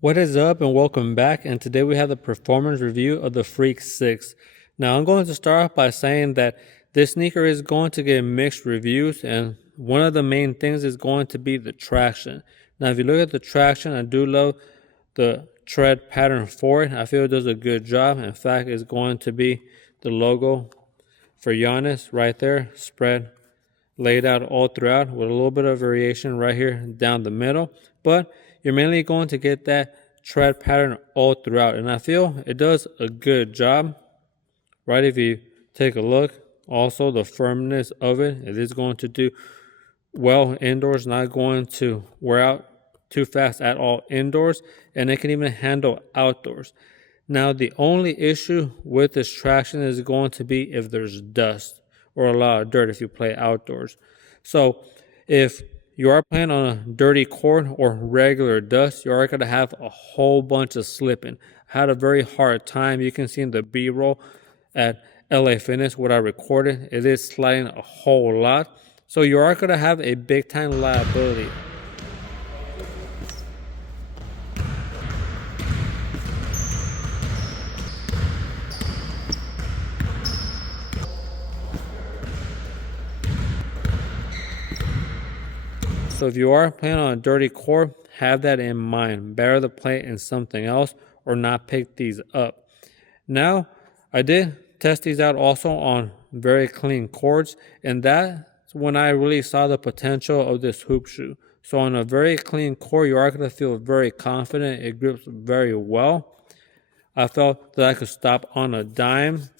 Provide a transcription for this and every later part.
What is up and welcome back, and today we have the performance review of the Freak 6. Now I'm going to start off by saying that this sneaker is going to get mixed reviews, and one of the main things is going to be the traction. Now if you look at the traction, I do love the tread pattern for it. I feel it does a good job. In fact, it's going to be the logo for Giannis right there, spread laid out all throughout with a little bit of variation right here down the middle, but you're mainly going to get that tread pattern all throughout, and I feel it does a good job, right? If you take a look, also the firmness of it is going to do well indoors, not going to wear out too fast at all indoors, and it can even handle outdoors. Now the only issue with this traction is going to be if there's dust or a lot of dirt if you play outdoors. So if you are playing on a dirty court or regular dust, you are going to have a whole bunch of slipping. I had a very hard time. You can see in the B-roll at LA Fitness what I recorded. It is sliding a whole lot. So you are going to have a big time liability. So if you are playing on a dirty court, have that in mind. Better to play in something else or not pick these up. Now, I did test these out also on very clean courts, and that's when I really saw the potential of this hoop shoe. So on a very clean court, you are going to feel very confident. It grips very well. I felt that I could stop on a dime,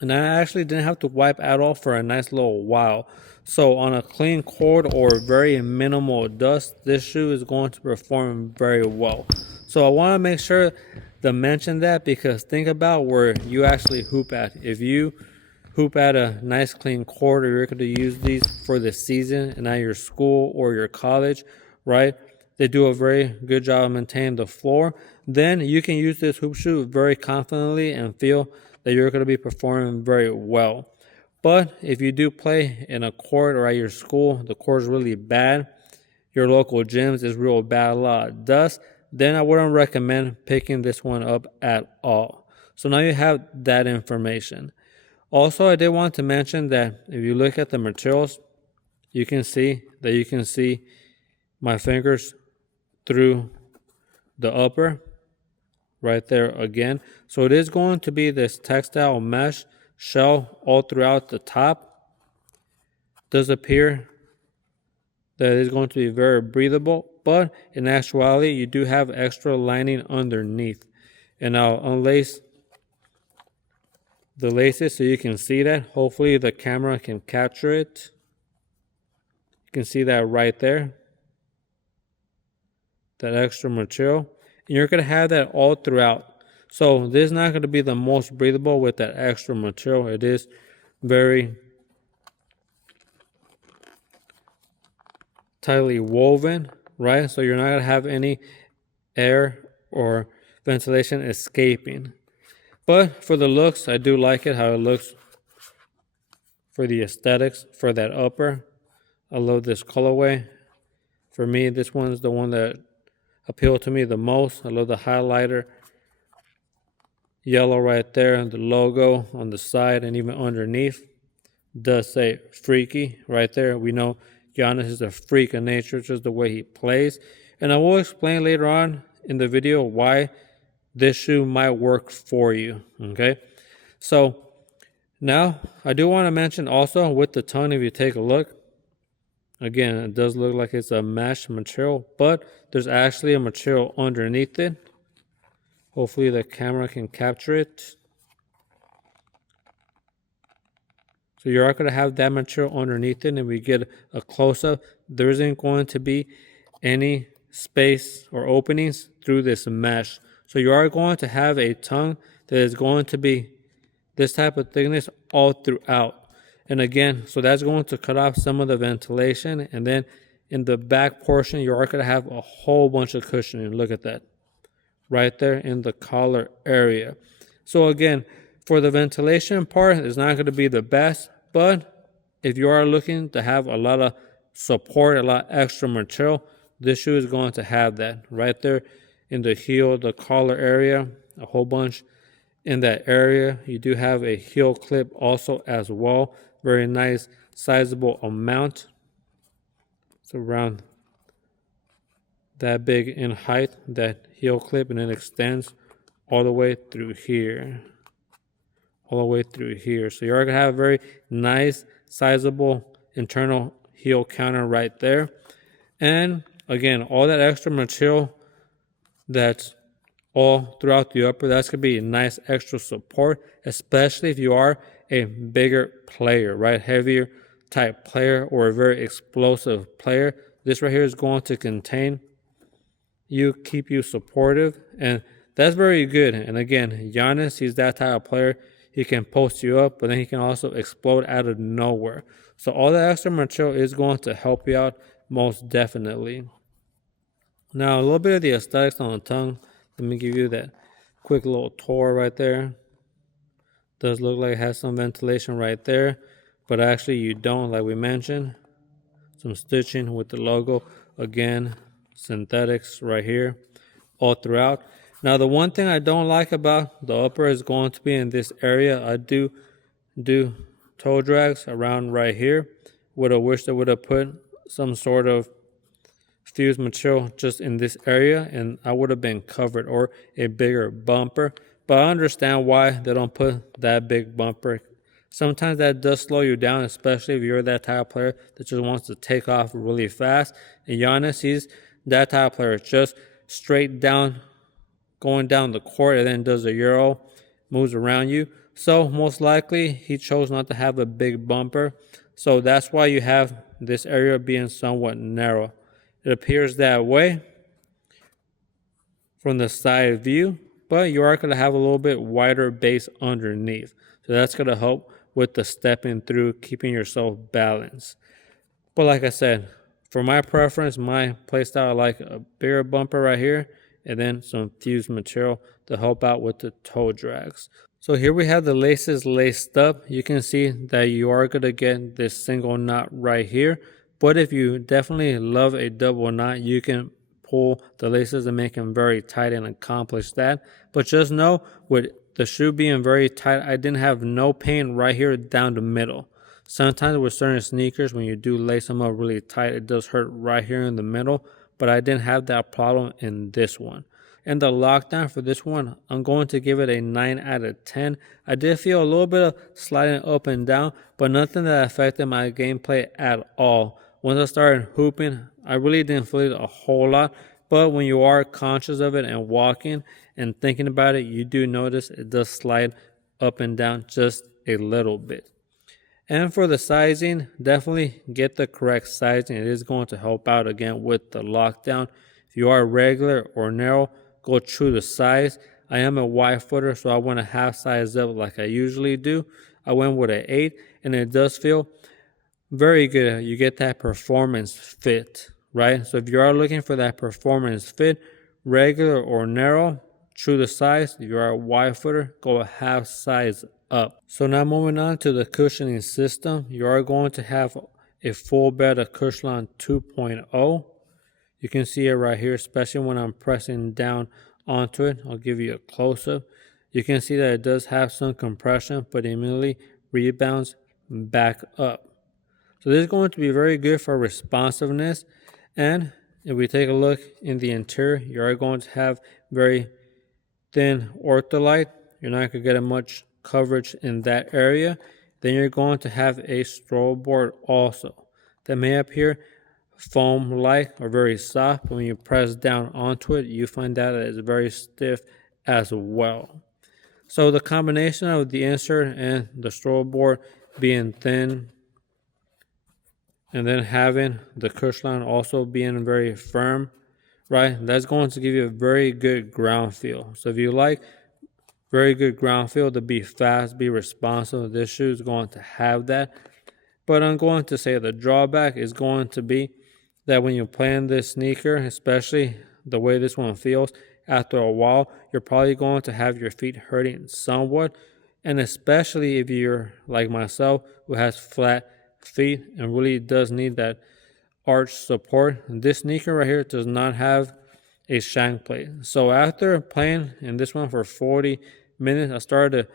and I actually didn't have to wipe at all for a nice little while. So on a clean court or very minimal dust, this shoe is going to perform very well. So I want to make sure to mention that, because think about where you actually hoop at. If you hoop at a nice clean court, or you're going to use these for the season and at your school or your college, right? They do a very good job of maintaining the floor. Then you can use this hoop shoe very confidently and feel that you're going to be performing very well. But if you do play in a court or at your school, the court is really bad, your local gyms is real bad, a lot of dust, then I wouldn't recommend picking this one up at all. So now you have that information. Also, I did want to mention that if you look at the materials, you can see my fingers through the upper right there again. So it is going to be this textile mesh shell all throughout the top. Does appear that it is going to be very breathable, but in actuality you do have extra lining underneath. And I'll unlace the laces so you can see that. Hopefully the camera can capture it. You can see that right there, that extra material, and you're going to have that all throughout. So this is not going to be the most breathable with that extra material. It is very tightly woven, right? So you're not going to have any air or ventilation escaping. But for the looks, I do like it, how it looks for the aesthetics, for that upper. I love this colorway. For me, this one's the one that appealed to me the most. I love the highlighter yellow right there, the logo on the side and even underneath does say freaky right there. We know Giannis is a freak of nature, just the way he plays, and I will explain later on in the video why this shoe might work for you. Okay, so now I do want to mention also with the tongue, if you take a look, again, it does look like it's a mesh material, but there's actually a material underneath it. Hopefully the camera can capture it. So you're going to have that material underneath it, and we get a close-up. There isn't going to be any space or openings through this mesh. So you are going to have a tongue that is going to be this type of thickness all throughout. And again, so that's going to cut off some of the ventilation. And then in the back portion, you are going to have a whole bunch of cushioning. Look at that right there in the collar area. So again, for the ventilation part, it's not going to be the best, but if you are looking to have a lot of support, a lot of extra material, this shoe is going to have that right there in the heel, the collar area, a whole bunch in that area. You do have a heel clip also as well. Very nice, sizable amount. It's around that big in height, that heel clip, and it extends all the way through here. All the way through here. So you're gonna have a very nice, sizable internal heel counter right there. And again, all that extra material that's all throughout the upper, that's gonna be a nice extra support, especially if you are a bigger player, right? Heavier type player or a very explosive player. This right here is going to contain you, keep you supportive, and that's very good. And again, Giannis, he's that type of player. He can post you up, but then he can also explode out of nowhere. So all that extra material is going to help you out most definitely. Now, a little bit of the aesthetics on the tongue. Let me give you that quick little tour right there. Does look like it has some ventilation right there, but actually you don't, like we mentioned. Some stitching with the logo. Again, synthetics right here all throughout. Now, the one thing I don't like about the upper is going to be in this area. I do toe drags around right here. Would have wished I would have put some sort of fused material just in this area, and I would have been covered, or a bigger bumper. But I understand why they don't put that big bumper. Sometimes that does slow you down, especially if you're that type of player that just wants to take off really fast. And Giannis, he's that type of player, just straight down, going down the court, and then does a Euro, moves around you. So most likely he chose not to have a big bumper. So that's why you have this area being somewhat narrow. It appears that way from the side view, but you are going to have a little bit wider base underneath. So that's going to help with the stepping through, keeping yourself balanced. But like I said, for my preference, my playstyle, I like a bigger bumper right here, and then some fused material to help out with the toe drags. So here we have the laces laced up. You can see that you are going to get this single knot right here. But if you definitely love a double knot, you can pull the laces and make them very tight and accomplish that. But just know, with the shoe being very tight, I didn't have no pain right here down the middle. Sometimes with certain sneakers, when you do lace them up really tight, it does hurt right here in the middle. But I didn't have that problem in this one. And the lockdown for this one, I'm going to give it a 9 out of 10. I did feel a little bit of sliding up and down, but nothing that affected my gameplay at all. Once I started hooping, I really didn't feel it a whole lot. But when you are conscious of it and walking and thinking about it, you do notice it does slide up and down just a little bit. And for the sizing, definitely get the correct sizing. It is going to help out again with the lockdown. If you are regular or narrow, go true to size. I am a wide footer, so I went a half size up like I usually do. I went with an 8, and it does feel very good. You get that performance fit, right? So if you are looking for that performance fit, regular or narrow, true to size. If you are a wide footer, go a half size up. So now moving on to the cushioning system, you are going to have a full bed of Cushioning 2.0. You can see it right here, especially when I'm pressing down onto it. I'll give you a close-up. You can see that it does have some compression, but immediately rebounds back up. So this is going to be very good for responsiveness. And if we take a look in the interior, you are going to have very thin ortholite. You're not going to get much coverage in that area. Then you're going to have a stroll board also that may appear foam-like or very soft, but when you press down onto it, you find out that it's very stiff as well. So the combination of the insert and the stroll board being thin, and then having the cushion also being very firm, right? That's going to give you a very good ground feel. So if you like very good ground feel to be fast, be responsive, this shoe is going to have that. But I'm going to say the drawback is going to be that when you play in this sneaker, especially the way this one feels, after a while, you're probably going to have your feet hurting somewhat. And especially if you're like myself, who has flat feet and really does need that arch support. This sneaker right here does not have a shank plate. So after playing in this one for 40 minutes, I started to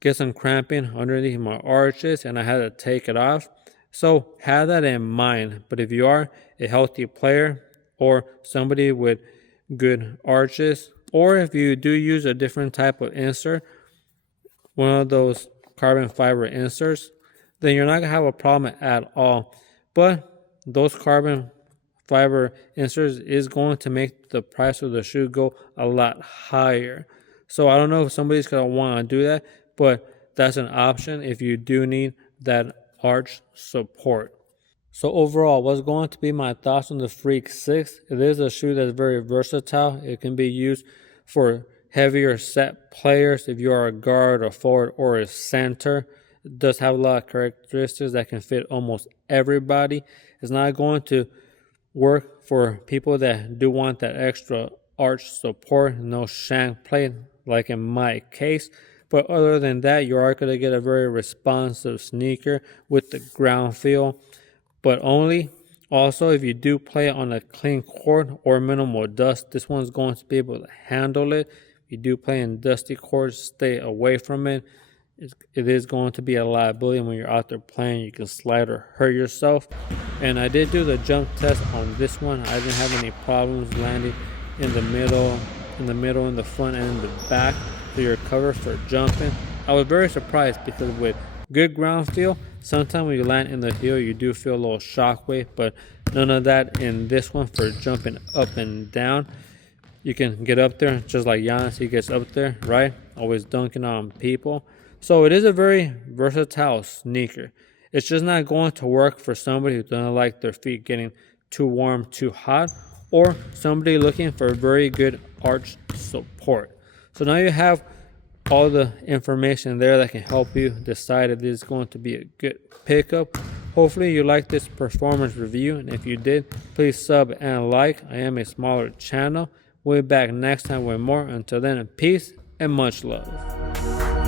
get some cramping underneath my arches and I had to take it off. So have that in mind. But if you are a healthy player or somebody with good arches, or if you do use a different type of insert, one of those carbon fiber inserts, then you're not gonna have a problem at all. But those carbon fiber inserts is going to make the price of the shoe go a lot higher. So I don't know if somebody's gonna want to do that, but that's an option if you do need that arch support. So overall, what's going to be my thoughts on the Freak 6? It is a shoe that's very versatile. It can be used for heavier set players if you are a guard, a forward, or a center. It does have a lot of characteristics that can fit almost everybody. It's not going to work for people that do want that extra arch support, no shank plate like in my case. But other than that, you are going to get a very responsive sneaker with the ground feel. But only also if you do play on a clean court or minimal dust, this one's going to be able to handle it. If you do play in dusty courts, stay away from it. It is going to be a liability when you're out there playing. You can slide or hurt yourself. And I did do the jump test on this one. I didn't have any problems landing in the middle, in the front, and in the back. So you're covered for jumping. I was very surprised because with good ground feel, sometimes when you land in the heel, you do feel a little shockwave, but none of that in this one for jumping up and down. You can get up there just like Giannis, he gets up there, right? Always dunking on people. So it is a very versatile sneaker. It's just not going to work for somebody who doesn't like their feet getting too warm, too hot, or somebody looking for very good arch support. So now you have all the information there that can help you decide if this is going to be a good pickup. Hopefully you like this performance review, and if you did, please sub and like. I am a smaller channel. We'll be back next time with more. Until then, peace and much love.